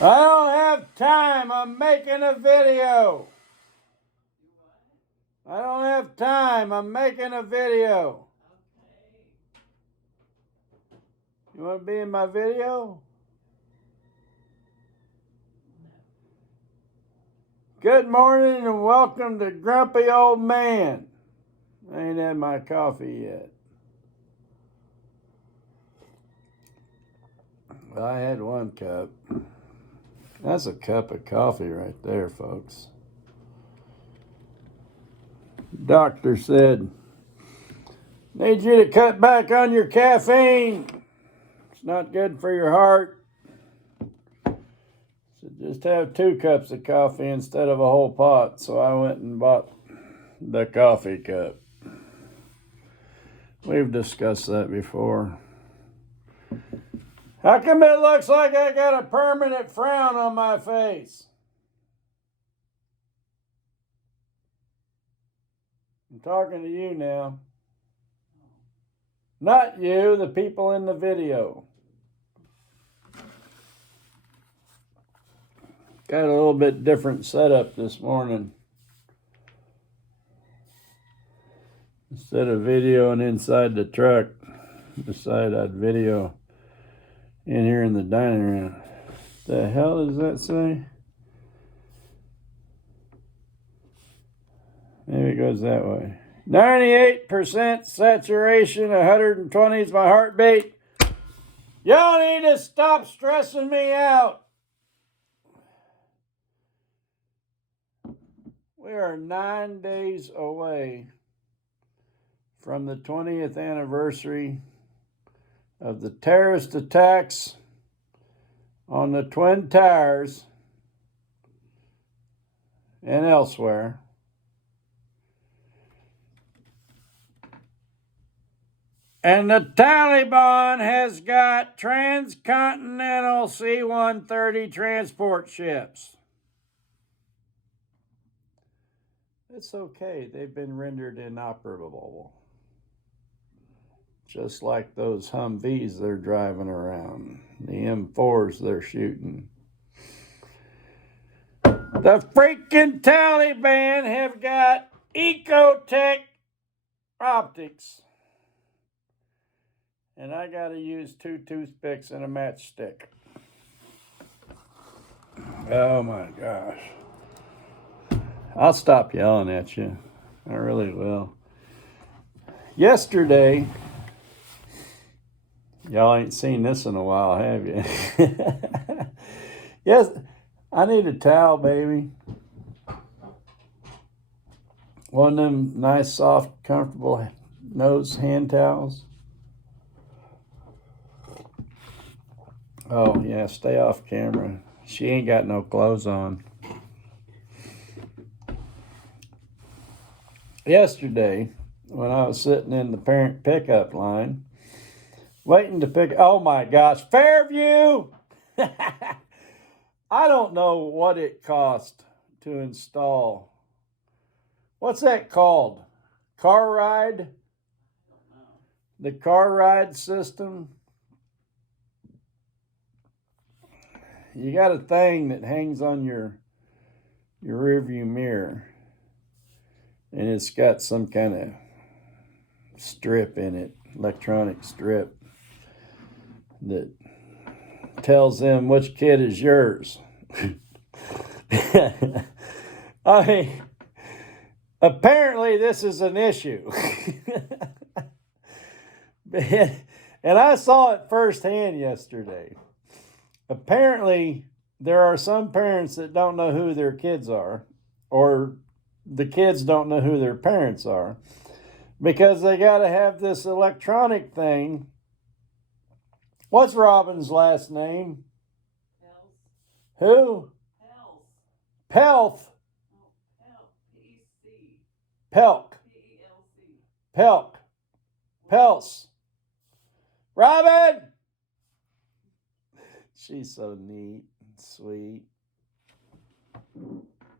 I don't have time. I'm making a video. I don't have time. I'm making a video. You want to be in my video? Good morning and welcome to Grumpy Old Man. I ain't had my coffee yet. Well, I had one cup. That's a cup of coffee right there, folks. Doctor said, need you to cut back on your caffeine. It's not good for your heart. So just have 2 cups of coffee instead of a whole pot. So I went and bought the coffee cup. We've discussed that before. How come it looks like I got a permanent frown on my face? I'm talking to you now. Not you, the people in the video. Got a little bit different setup this morning. Instead of videoing inside the truck, decided I'd video in here in the dining room. The hell does that say? Maybe it goes that way. 98% saturation, 120 is my heartbeat. Y'all need to stop stressing me out. We are 9 days away from the 20th anniversary of the terrorist attacks on the Twin Towers and elsewhere. And the Taliban has got transcontinental C-130 transport ships. It's okay. They've been rendered inoperable. Just like those Humvees they're driving around, the M4s they're shooting. The freaking Taliban have got Ecotech optics. And I got to use 2 toothpicks and a matchstick. Oh my gosh. I'll stop yelling at you. I really will. Yesterday, y'all ain't seen this in a while, have you? Yes, I need a towel, baby. One of them nice, soft, comfortable nose hand towels. Oh, yeah, stay off camera. She ain't got no clothes on. Yesterday, when I was sitting in the parent pickup line, waiting to pick, oh my gosh, Fairview! I don't know what it cost to install. What's that called? Car ride? The car ride system? You got a thing that hangs on your rearview mirror, and it's got some kind of strip in it, electronic strip, that tells them which kid is yours. I mean, apparently this is an issue. And I saw it firsthand yesterday. Apparently, there are some parents that don't know who their kids are, or the kids don't know who their parents are, because they got to have this electronic thing. What's Robin's last name? Pelth. Who? Pelth. Pelk. Pelk. Pelts. Robin! She's so neat and sweet.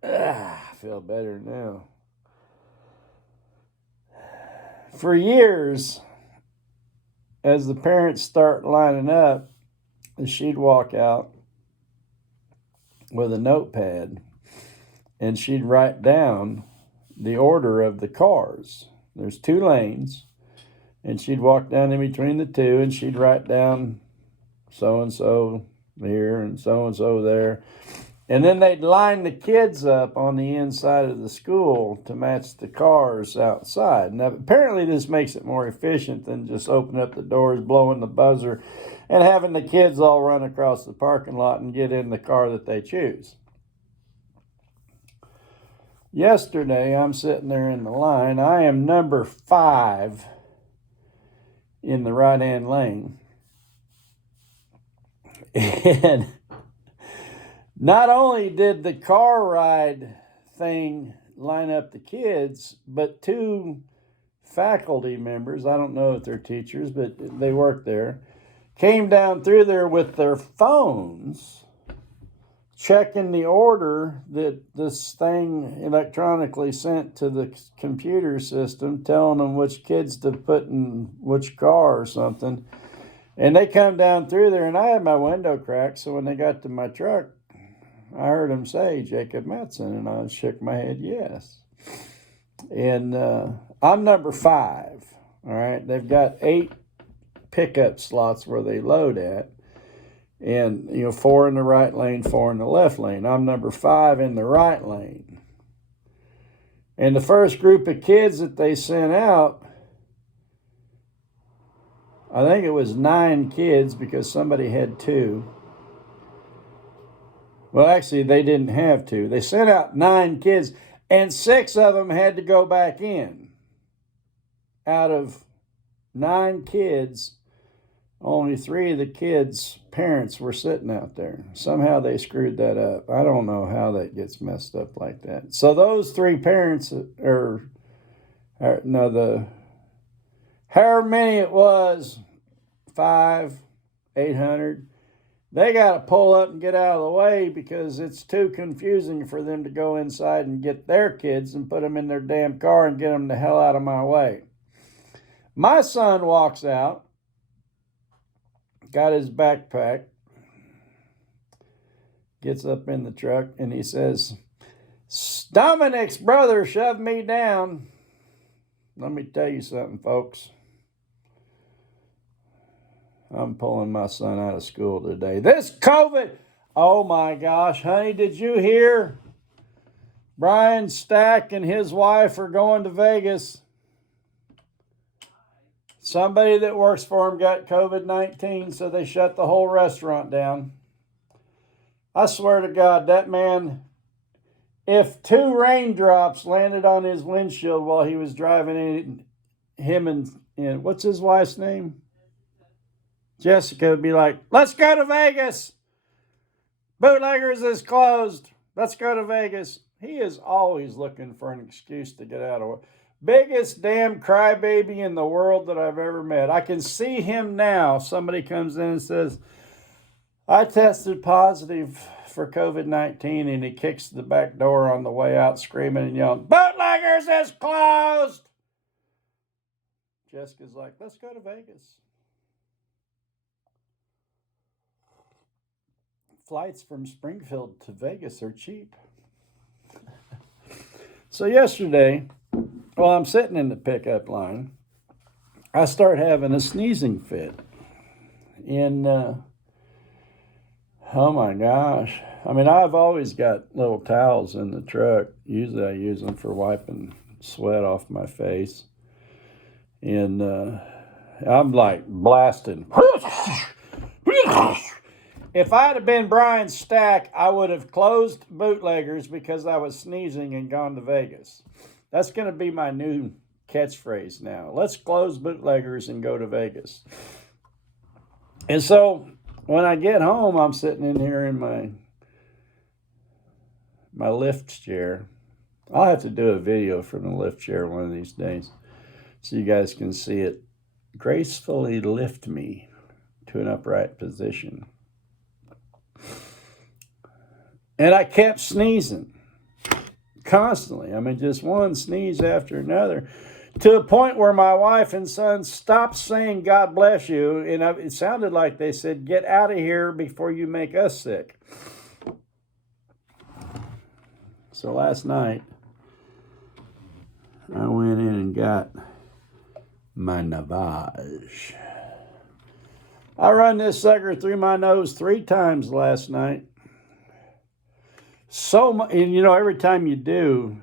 I feel better now. For years, as the parents start lining up, she'd walk out with a notepad, and she'd write down the order of the cars. There's 2 lanes, and she'd walk down in between the 2, and she'd write down so-and-so here and so-and-so there. And then they'd line the kids up on the inside of the school to match the cars outside. Now, apparently this makes it more efficient than just opening up the doors, blowing the buzzer, and having the kids all run across the parking lot and get in the car that they choose. Yesterday, I'm sitting there in the line. I am number 5 in the right-hand lane. And not only did the car ride thing line up the kids, but 2 faculty members, I don't know if they're teachers, but they work there, came down through there with their phones, checking the order that this thing electronically sent to the computer system, telling them which kids to put in which car or something. And they come down through there, and I had my window cracked, so when they got to my truck, I heard him say, Jacob Metzen, and I shook my head yes. And I'm number 5, all right? They've got 8 pickup slots where they load at, and, 4 in the right lane, 4 in the left lane. I'm number 5 in the right lane. And the first group of kids that they sent out, I think it was 9 kids because somebody had 2. Well, actually, they didn't have 2. They sent out 9 kids, and 6 of them had to go back in. Out of 9 kids, only 3 of the kids' parents were sitting out there. Somehow they screwed that up. I don't know how that gets messed up like that. So those 3 parents, however many it was, 5, 800, they got to pull up and get out of the way because it's too confusing for them to go inside and get their kids and put them in their damn car and get them the hell out of my way. My son walks out, got his backpack, gets up in the truck, and he says, Dominic's brother shoved me down. Let me tell you something, folks. I'm pulling my son out of school today. This COVID, oh my gosh, honey, did you hear? Brian Stack and his wife are going to Vegas. Somebody that works for him got COVID-19, so they shut the whole restaurant down. I swear to God, that man, if 2 raindrops landed on his windshield while he was driving him and what's his wife's name? Jessica would be like, let's go to Vegas. Bootleggers is closed. Let's go to Vegas. He is always looking for an excuse to get out of work. Biggest damn crybaby in the world that I've ever met. I can see him now. Somebody comes in and says, I tested positive for COVID-19, and he kicks the back door on the way out screaming and yelling, Bootleggers is closed. Jessica's like, let's go to Vegas. Flights from Springfield to Vegas are cheap. So yesterday, while I'm sitting in the pickup line, I start having a sneezing fit. And, oh my gosh. I mean, I've always got little towels in the truck. Usually I use them for wiping sweat off my face. And I'm like blasting. If I'd have been Brian Stack, I would have closed Bootleggers because I was sneezing and gone to Vegas. That's going to be my new catchphrase now. Let's close Bootleggers and go to Vegas. And so when I get home, I'm sitting in here in my lift chair. I'll have to do a video from the lift chair one of these days so you guys can see it gracefully lift me to an upright position. And I kept sneezing constantly. I mean, just one sneeze after another, to a point where my wife and son stopped saying, God bless you. And it sounded like they said, get out of here before you make us sick. So last night, I went in and got my Navage. I run this sucker through my nose 3 times last night. So much, and you know, every time you do,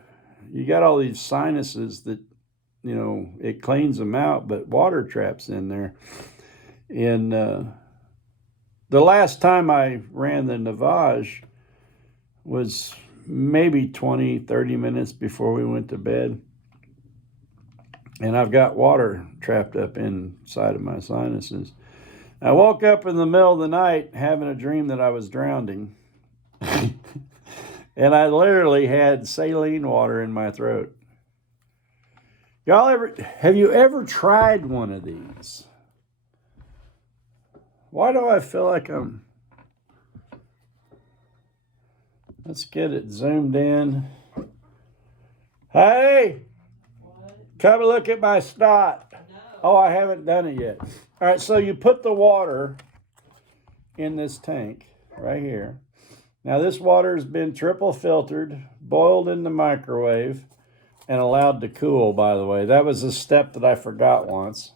you got all these sinuses that, you know, it cleans them out, but water traps in there. And the last time I ran the Navage was maybe 20, 30 minutes before we went to bed. And I've got water trapped up inside of my sinuses. I woke up in the middle of the night having a dream that I was drowning. And I literally had saline water in my throat. Have you ever tried one of these? Why do I feel like let's get it zoomed in. Hey, come look at my snot. No. Oh, I haven't done it yet. All right, so you put the water in this tank right here. Now, this water has been triple filtered, boiled in the microwave, and allowed to cool, by the way. That was a step that I forgot once.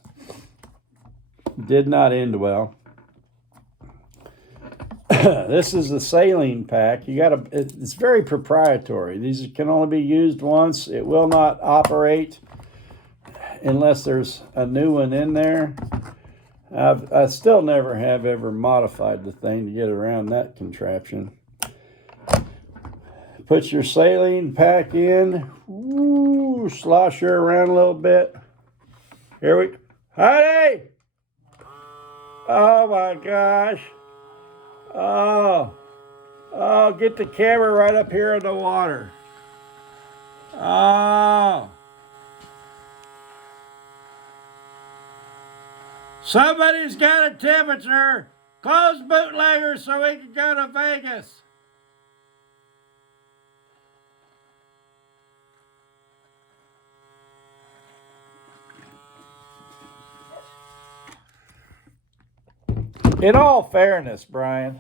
Did not end well. This is the saline pack. It's very proprietary. These can only be used once. It will not operate unless there's a new one in there. I still never have ever modified the thing to get around that contraption. Put your saline pack in. Ooh, slosh her around a little bit. Honey! Oh my gosh. Oh, get the camera right up here in the water. Oh. Somebody's got a temperature. Close bootleggers so we can go to Vegas. In all fairness, Brian,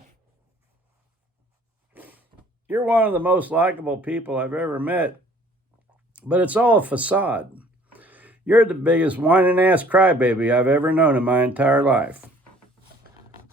you're one of the most likable people I've ever met, but it's all a facade. You're the biggest whining ass crybaby I've ever known in my entire life.